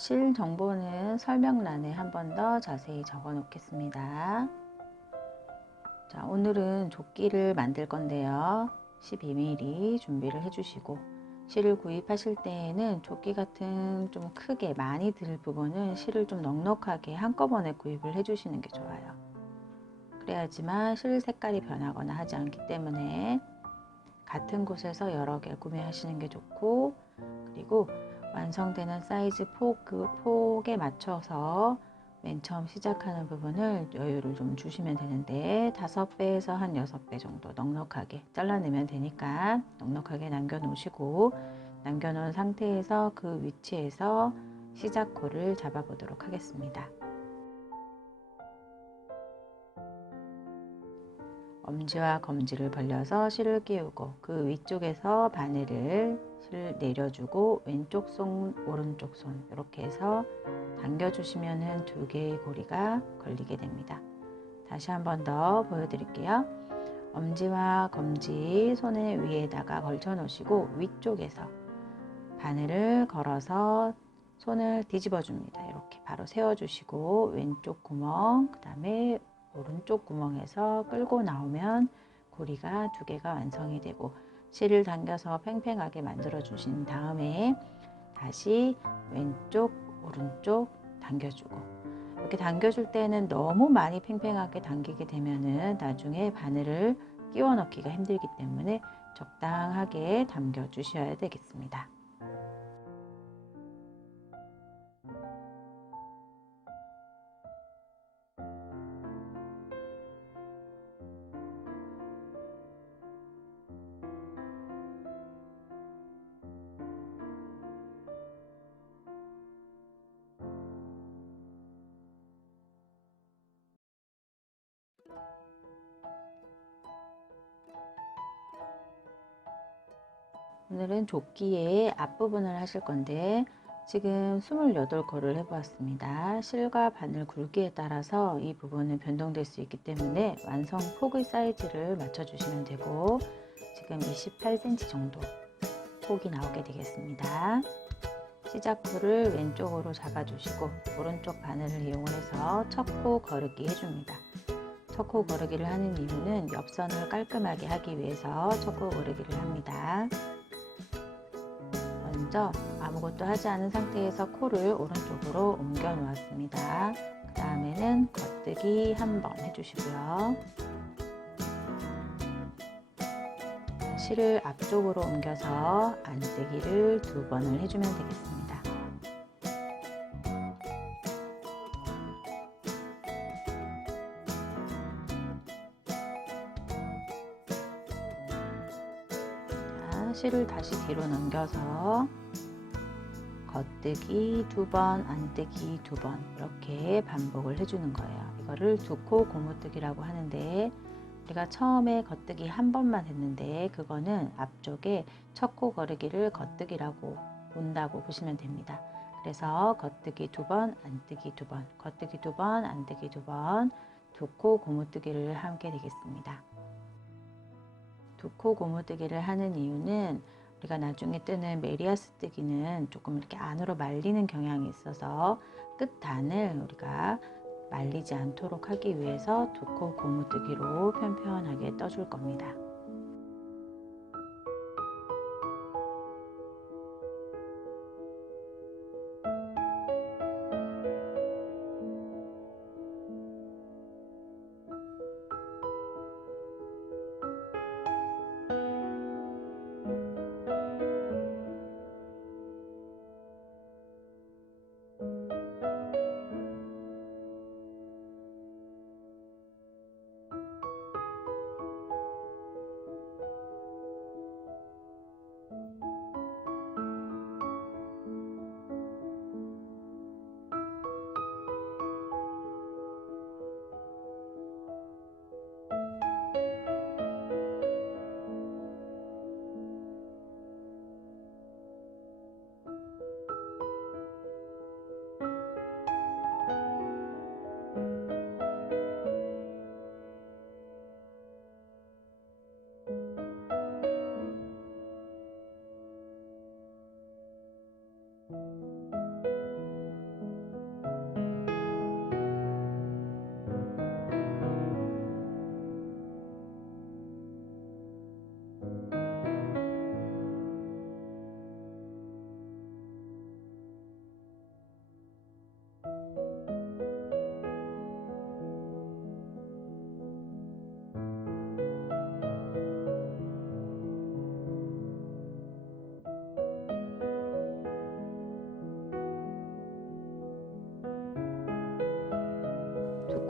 실 정보는 설명란에 한 번 더 자세히 적어 놓겠습니다. 자, 오늘은 조끼를 만들 건데요. 12mm 준비를 해주시고, 실을 구입하실 때에는 조끼 같은 좀 크게 많이 들 부분은 실을 좀 넉넉하게 한꺼번에 구입을 해주시는 게 좋아요. 그래야지만 실 색깔이 변하거나 하지 않기 때문에 같은 곳에서 여러 개 구매하시는 게 좋고, 그리고 완성되는 사이즈 폭에 맞춰서 맨 처음 시작하는 부분을 여유를 좀 주시면 되는데 5배에서 한 6배 정도 넉넉하게 잘라내면 되니까 넉넉하게 남겨 놓으시고, 남겨 놓은 상태에서 그 위치에서 시작코를 잡아 보도록 하겠습니다. 엄지와 검지를 벌려서 실을 끼우고 그 위쪽에서 바늘을 실 내려주고 왼쪽 손 오른쪽 손 이렇게 해서 당겨주시면 2개의 고리가 걸리게 됩니다. 다시 한 번 더 보여드릴게요. 엄지와 검지 손의 위에다가 걸쳐 놓으시고 위쪽에서 바늘을 걸어서 손을 뒤집어 줍니다. 이렇게 바로 세워 주시고 왼쪽 구멍, 그 다음에 오른쪽 구멍에서 끌고 나오면 고리가 2개가 완성이 되고, 실을 당겨서 팽팽하게 만들어 주신 다음에 다시 왼쪽 오른쪽 당겨주고, 이렇게 당겨줄 때는 너무 많이 팽팽하게 당기게 되면은 나중에 바늘을 끼워 넣기가 힘들기 때문에 적당하게 당겨 주셔야 되겠습니다. 오늘은 조끼의 앞부분을 하실 건데 지금 28코를 해보았습니다. 실과 바늘 굵기에 따라서 이 부분은 변동될 수 있기 때문에 완성 폭의 사이즈를 맞춰주시면 되고, 지금 28cm 정도 폭이 나오게 되겠습니다. 시작코를 왼쪽으로 잡아주시고 오른쪽 바늘을 이용해서 첫 코 거르기 해줍니다. 첫 코 거르기를 하는 이유는 옆선을 깔끔하게 하기 위해서 첫 코 거르기를 합니다. 먼저 아무것도 하지 않은 상태에서 코를 오른쪽으로 옮겨 놓았습니다. 그 다음에는 겉뜨기 한 번 해주시고요. 실을 앞쪽으로 옮겨서 안뜨기를 2번을 해주면 되겠습니다. 자, 실을 다시 뒤로 넘겨서 겉뜨기 2번, 안뜨기 2번 이렇게 반복을 해주는 거예요. 이거를 2코 고무뜨기라고 하는데, 우리가 처음에 겉뜨기 한 번만 했는데 그거는 앞쪽에 첫 코 거르기를 겉뜨기라고 본다고 보시면 됩니다. 그래서 겉뜨기 2번, 안뜨기 2번, 겉뜨기 2번, 안뜨기 2번, 2코 고무뜨기를 하게 되겠습니다. 2코 고무뜨기를 하는 이유는 우리가 나중에 뜨는 메리아스 뜨기는 조금 이렇게 안으로 말리는 경향이 있어서 끝단을 우리가 말리지 않도록 하기 위해서 2코 고무뜨기로 편편하게 떠줄 겁니다.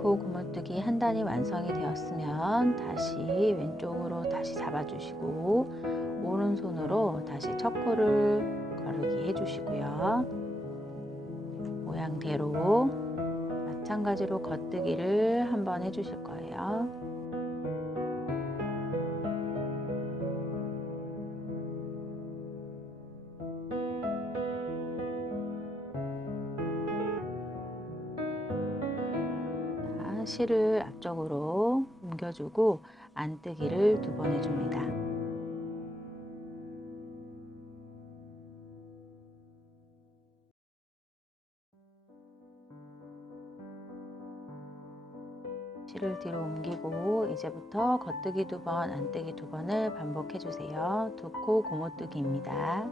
코 구멍뜨기 한 단이 완성이 되었으면 다시 왼쪽으로 다시 잡아주시고 오른손으로 다시 첫 코를 거르기 해주시고요. 모양대로 마찬가지로 겉뜨기를 한번 해주실 거예요. 실을 앞쪽으로 옮겨주고 안뜨기를 2번 해줍니다. 실을 뒤로 옮기고 이제부터 겉뜨기 2번, 안뜨기 2번을 반복해 주세요. 2코 고무뜨기입니다.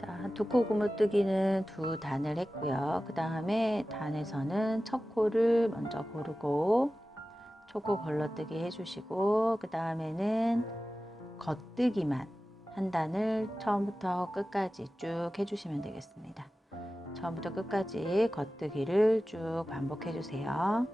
자, 2코 고무뜨기는 2단을 했고요. 그 다음에 단에서는 첫 코를 먼저 고르고 초코 걸러뜨기 해주시고 그 다음에는 겉뜨기만 한 단을 처음부터 끝까지 쭉 해주시면 되겠습니다. 처음부터 끝까지 겉뜨기를 쭉 반복해 주세요.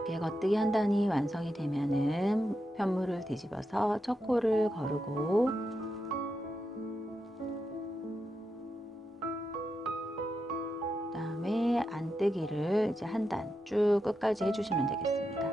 이렇게 겉뜨기 한 단이 완성이 되면은 편물을 뒤집어서 첫 코를 거르고 그다음에 안뜨기를 이제 한 단 쭉 끝까지 해주시면 되겠습니다.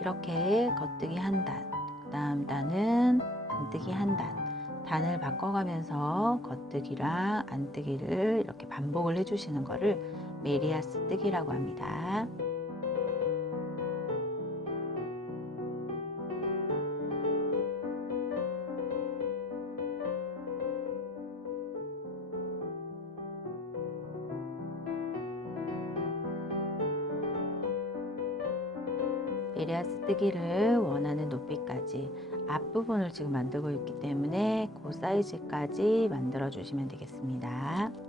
이렇게 겉뜨기 한 단, 그 다음 단은 안뜨기 한 단, 단을 바꿔가면서 겉뜨기랑 안뜨기를 이렇게 반복을 해주시는 거를 메리아스 뜨기라고 합니다. 메리아스 뜨기를 원하는 높이까지 앞부분을 지금 만들고 있기 때문에 그 사이즈까지 만들어 주시면 되겠습니다.